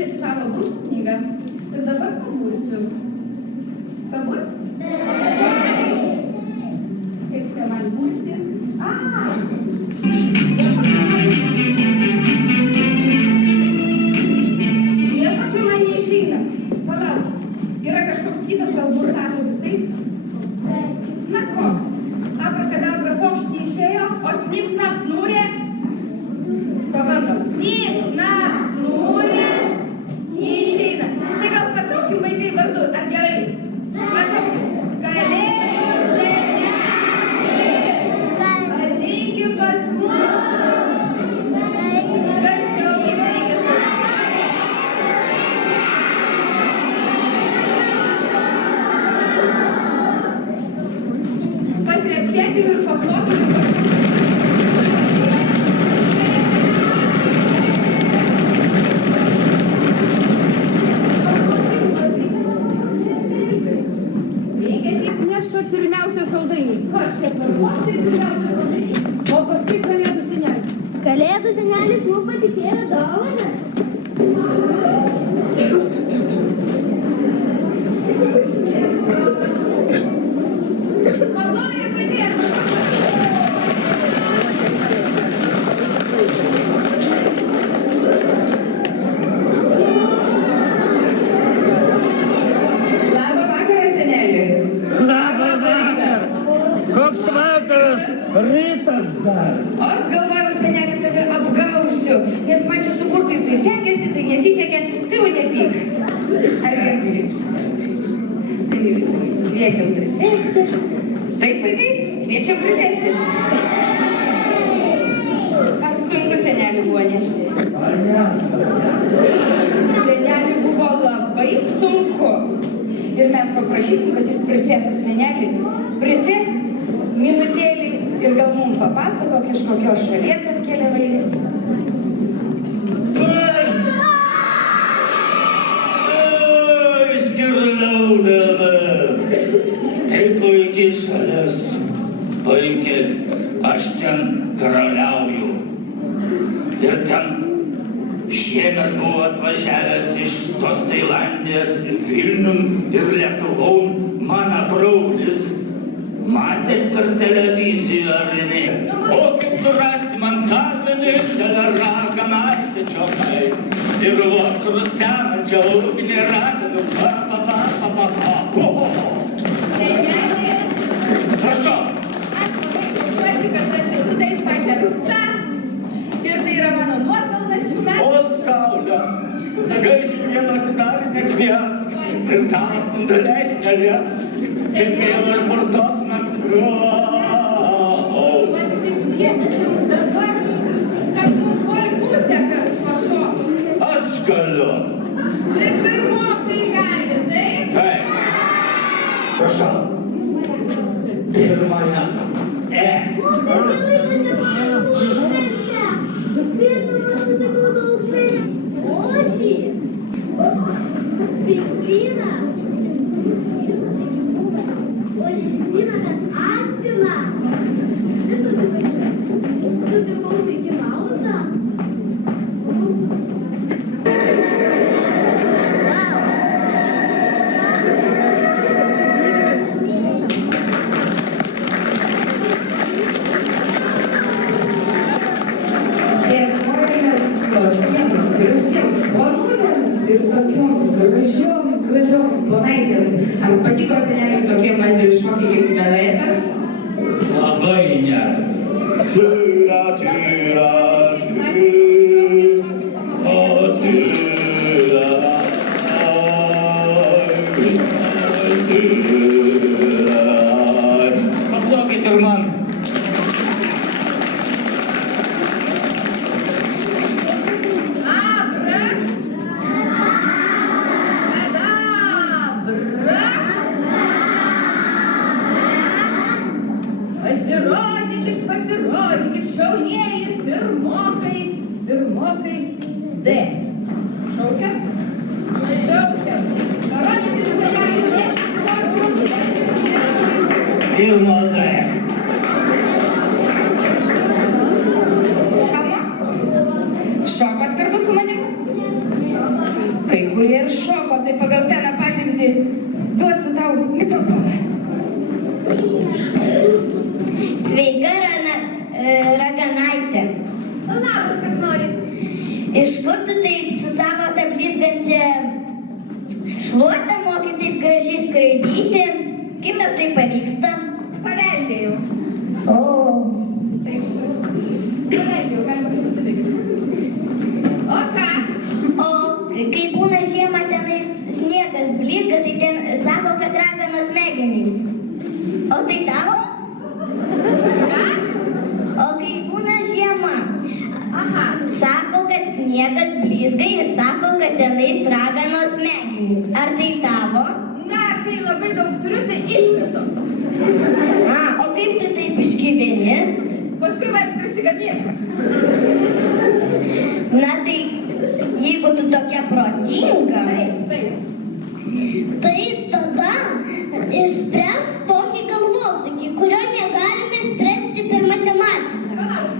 paskaityti savo burtų knygą. Ir dabar pabursiu. Paburt? Kaip čia man burti? Nieko čia man neišeina. Palauk, yra kažkoks kitas gal burtažodis, taip? Na koks? Abrakadabra pokštį išėjo, o snips naps nūrė. Pabandom. Snips naps nūrė. Neišeina. Tai gal pašaukim vaikai vardu, ar gerai? Pašaukim. Kalėdų seneli. Ateikit pas mus. Kas jau vaikai reikia šaukti? Patrepsėkim ir paplokim. Pirmiausia saldainiai. Kas čia pirmiausia pirmiausia saldainiai? O paskui kalėdų senelis. Kalėdų senelis mums patikėjo dovanas. Paloja kalėdų. Labą vakarą, seneli. Koks vakaras, rytas dar. O aš galvojau, senelį, tave apgausiu, nes man čia su burtais tai sekėsi, tai nesisekė, tai jau nepyk. Ar nepyk? Tai kviečiam prisėsti. Taip, vaikai, kviečiam prisėsti. Ar sunku senelį buvo nešti? Senelį buvo labai sunku. Ir mes paprašysim, kad jis prisėstų senelį. Prisėsk minutėlį ir gal mums papasakok, iš kokios šalies atkeliavai. Skirliaudama. Tai puikiai šalis. Puikiai. Aš ten karaliauju. Ir ten šiemet buvo atvažiavęs iš tos Tailandijos Vilnium ir Lietuvon mano braulis. Matėt per televiziją ar ne? O kaip surasti man kazinį, tada raganą atsidžiotai. Ir vos rusenančią ugnį raginu, Senelė. Prašau. Aš tikiuosi, kad aš esu taip pagerbta. Ir tai yra mano nuopelnas šių metų. O saulė, gaižių vieną atidarį nekviesk. Ir savas spinduliais nelieps. Kaip vėl iš burtos naktų. Pasikvieskim dabar, kad polkutę kas pašoktų. Aš galiu. Ir pirmokai gali, taip? Taip. Prašau. Pirmąją. O, kaip gerai, kad nepaėmė šventę. Pirmą sutikau daug šventę. Ožį. Pingviną. O ne pingviną, bet Astiną. Viskas įvažiuoja. Sutikau Mickey Mouse'ą. Ir tokioms gražioms ponaitėms. Ar patiko seneliui tokie mandri šokiai kaip menuetas? Labai net. Tyra, tyra, o tyra, tyra. Paplokit ir man. Pasirodykit, šaunieji, pirmokai D. Šaukiam? Šaukiam. Parodykit, kad galite šaukti. Pirmo D. Kama? Šokat kartu su manim? kurie ir šoko, tai pagal seną pažymtį duosiu tau mikrofoną. Sveika, raganaitė. Labas, kas nori. Iš kur tu taip su savo tą blizgančią šluotą moki taip gražiai skraidyti? Kaip tau tai pavyksta? Paveldėjau. O, Taip, paveldėjau, galima pasakyti. O ką? o kai būna žiemą tenais sniegas blizga, tai ten sako, kad raganos smegenys. O tai tavo? Ką? O kai būna žiema, Aha. sako, kad sniegas blizga ir sako, kad tenais raganos smegenys. Ar tai tavo? Na, kai labai daug turiu, tai išmetu. A, o kaip tu taip išgyveni? Paskui man prisigamėk. Na tai, jeigu tu tokia protinga, Taip. Tai tada išspręsk tokį galvosakį, kurio negalime spręsti per matematiką. Palauk.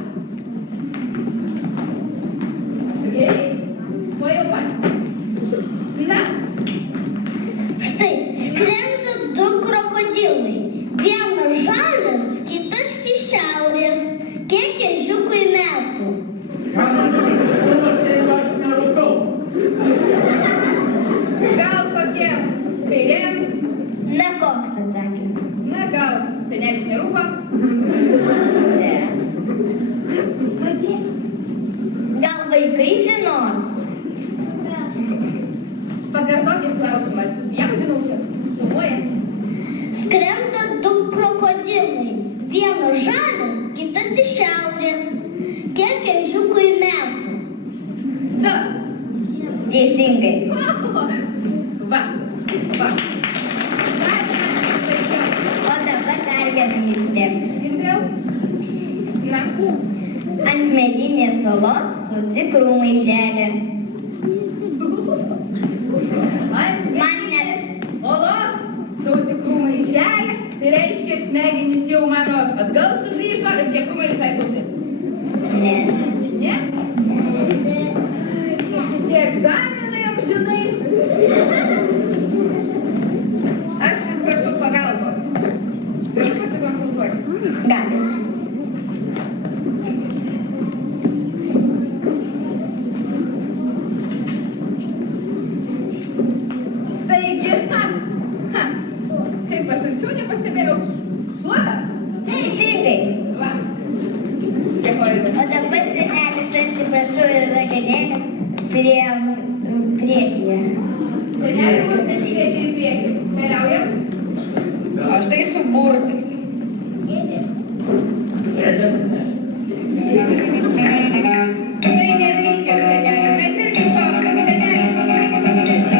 Gerai. Tuojau pat. Na, Štai, skrenda du krokodilai. Vienas žalias, kitas iš šiaurės. Kiek ežiukui metų? Ką man šaipūnas, jeigu aš nerūkau? gal kokie kairėm, na koks atsakymas? na gal senelis nerūko. Ne. Gal vaikai žinos? Pakartokit klausimą, susijaudinau čia. Filmuoja. Skrenda du krokodilai. Vienas žalias, kitas iš šiaurės. Kiek ežiukui metų? Du. Teisingai. Va. Dar vienas. O dabar dar viena mįslė. Ir vėl. Na. Ant medinės salos susikrūmai želė. Ant medinės olos sausi krūmai želia, tai reiškia smegenys jau mano atgal sugrįžo ir tie krūmai visai sausi. Ne. Ne? Čia šitie egzaminai amžinai. Aš prašau pagalbos. Galiu pasikonsultuoti. Galit. Taigi, kaip aš anksčiau nepastebėjau, šluota? Teisingai. Va. Dėkoju. O dabar senelis atsiprašau ir ragelėlę priekyje. Senelė mus iškviečia į priekį. Keliaujam? O štai su burtais. Tai nereikia, senelė, mes irgi šokam, senelė.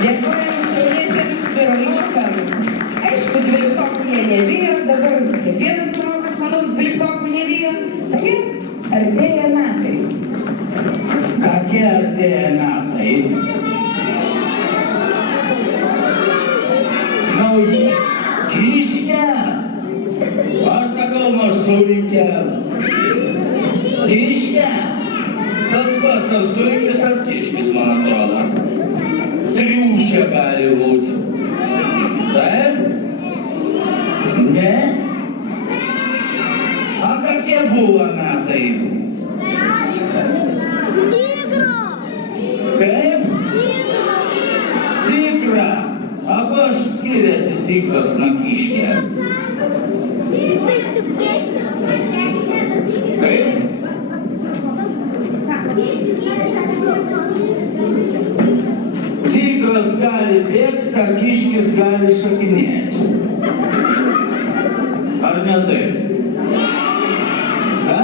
Dėkojame šiaulietėms pirmokams. Aišku, dvyliktokų jie nebijo, dabar kiekvienas Kokie artėja metai? Kokie artėja metai? Nauji. Kiške. Aš sakau, mašulikė. Kiške. Tas pats ar sulikis ar kiškis, man atrodo. Triušė gali būti. Taip? Ne? A kokie buvo metai? Tigro! Kaip? Tigra. A kuo skiriasi tigras nuo kiškė? Kaip? Tigras gali bėgti, o kiškis gali šokinėti. Ar ne taip? A?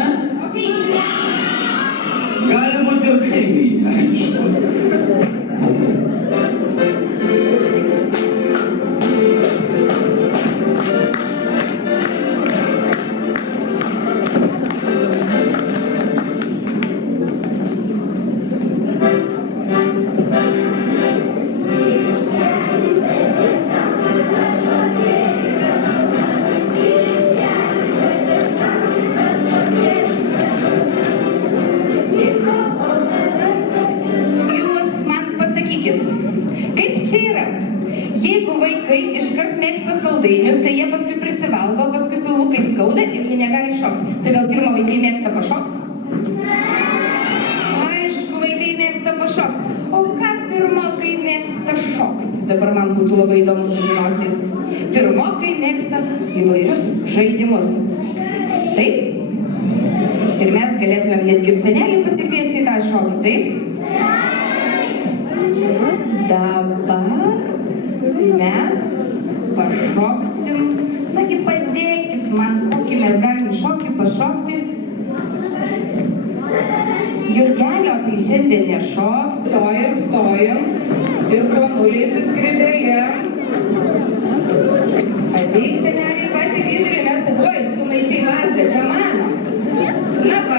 Gali būti ir kaimynė, aišku. Jūs man pasakykit, kaip čia yra? Jeigu vaikai iškart mėgsta saldainius, tai jie paskui prisivalgo, paskui pilvukai skauda ir jie negali šokti. Tai gal pirma vaikai mėgsta pašokti? Aišku, vaikai mėgsta pašokti. O ką pirmokai mėgsta šokti? Dabar man būtų labai įdomu sužinoti. Pirmokai mėgsta įvairius žaidimus. Taip? Ir mes galėtumėm netgi ir senelį pasikviesti į tą šokį, taip? Dabar mes pašoksim. Nagi padėkit man, kokį mes galim šokį pašokti. Jurgelio tai šiandien nešoks, stojam ir kronuliai su skrybėlėm. Ateik senelį patį vidurį, mes oi, sumaišiai lazdą, čia mano. Na va.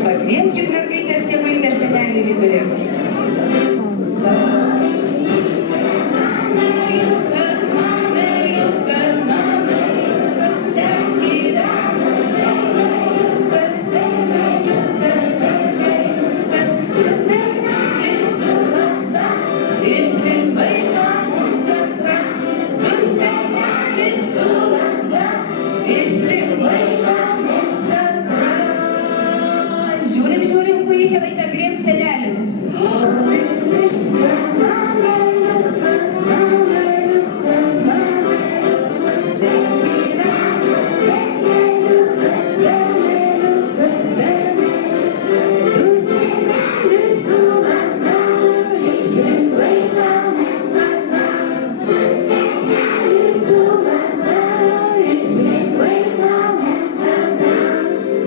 Pakvieskit mergaitės tėvulytės senelį vidurį. Mameliukas, mameliukas, mameliukas, ten gyvena seneliukas, seneliukas, seneliukas, tu senelis su lazda, išvink vaiką mums lazda, tu senelis su lazda, išvink vaiką mums lazda. Žiūrim, kurį čia vaiką grėbs senelis.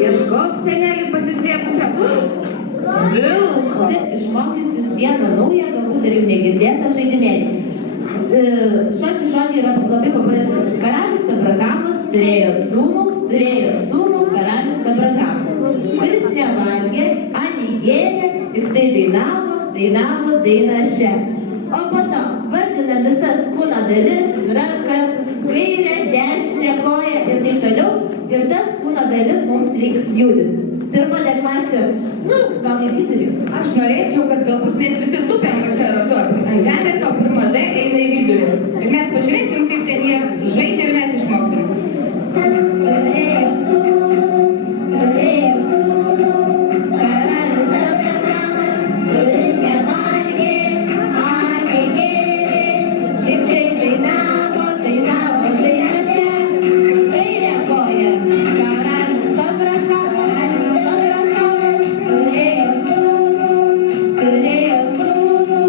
Ieškok senelį pasislėpusio vilko. Išmokysis vieną naują, galbūt dar jau negirdėtą žaidimėlį. Žodžiai yra labai paprasti. Karalius Abrahamas turėjo sūnų karalius Abrahamas, kuris nevalgė, ani gėrė, tik tai dainavo dainą šią. O po to vardina visas kūno dalis, ranką, kairę, dešinę koją ir taip toliau. Ir tas kūno dalis mums reiks judinti. Pirmonė klasė, gal į vidurį. Aš norėčiau, kad galbūt mes visi tupėm va čia ratu ant žemės, o pirma D eina į vidurį. Ir mes pažiūrėsim, kaip ten jie žaidžia ir mes išmoksim. Turėjo sūnų, karalius Abrahamas, kuris nevalgė, ani gėrė, tik tai dainavo dainą šią. Kairę koją karalius Abrahamas turėjo sūnų,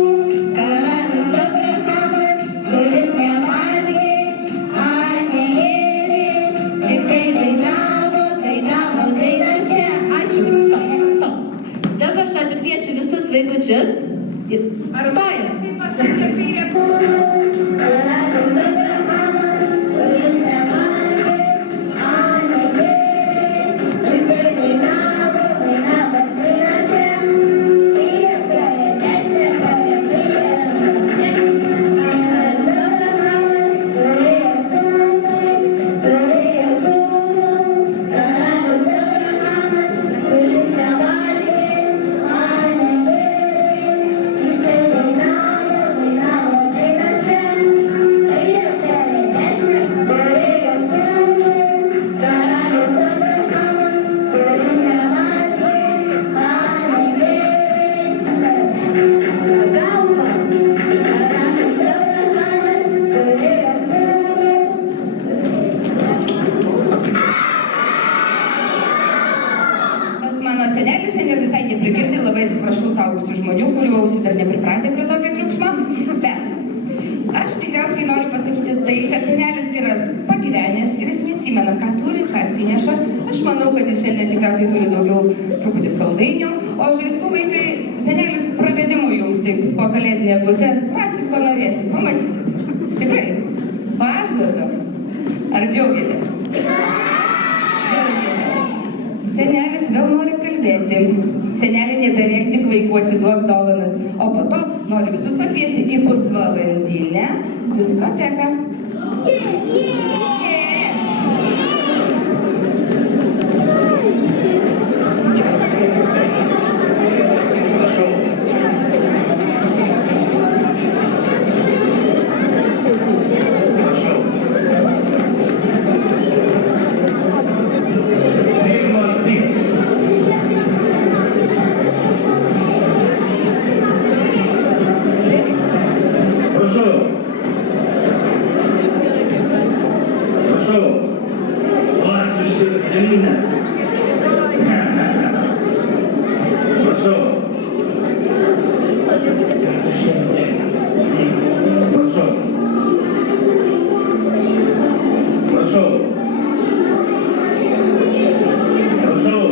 karalius Abrahamas, kuris nevalgė. tai, kad senelis yra pagyvenęs ir jis neatsimena, ką turi, ką atsineša. Aš manau, kad jis šiandien tikriausiai turi daugiau truputį saldainių, o žaislų vaikai senelis pravedimu jums taip po kalėdinę eglutę. Rasit, ko norėsit, pamatysit. Tikrai, pažadu. Ar džiaugiatės? Senelis vėl nori kalbėti. Senelė neberėk tik vaikų atiduok dovanas, o po to nori visus pakviesti į pusvalandinę diskoteką. Prašau. Prašau. Prašau. Latviškai Elina. Prašau. Prašau. Prašau. Prašau.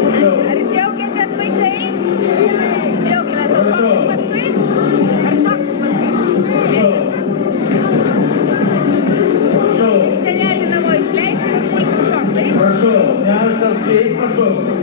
Prašau. Ar džiaugiatės vaikai? Džiaugiamės, ar šokti paskui? Ar šokti paskui? Prašau. Senelį namo išleisti ir pulti šokti. Prašau. Ne aš dar su jais prašau.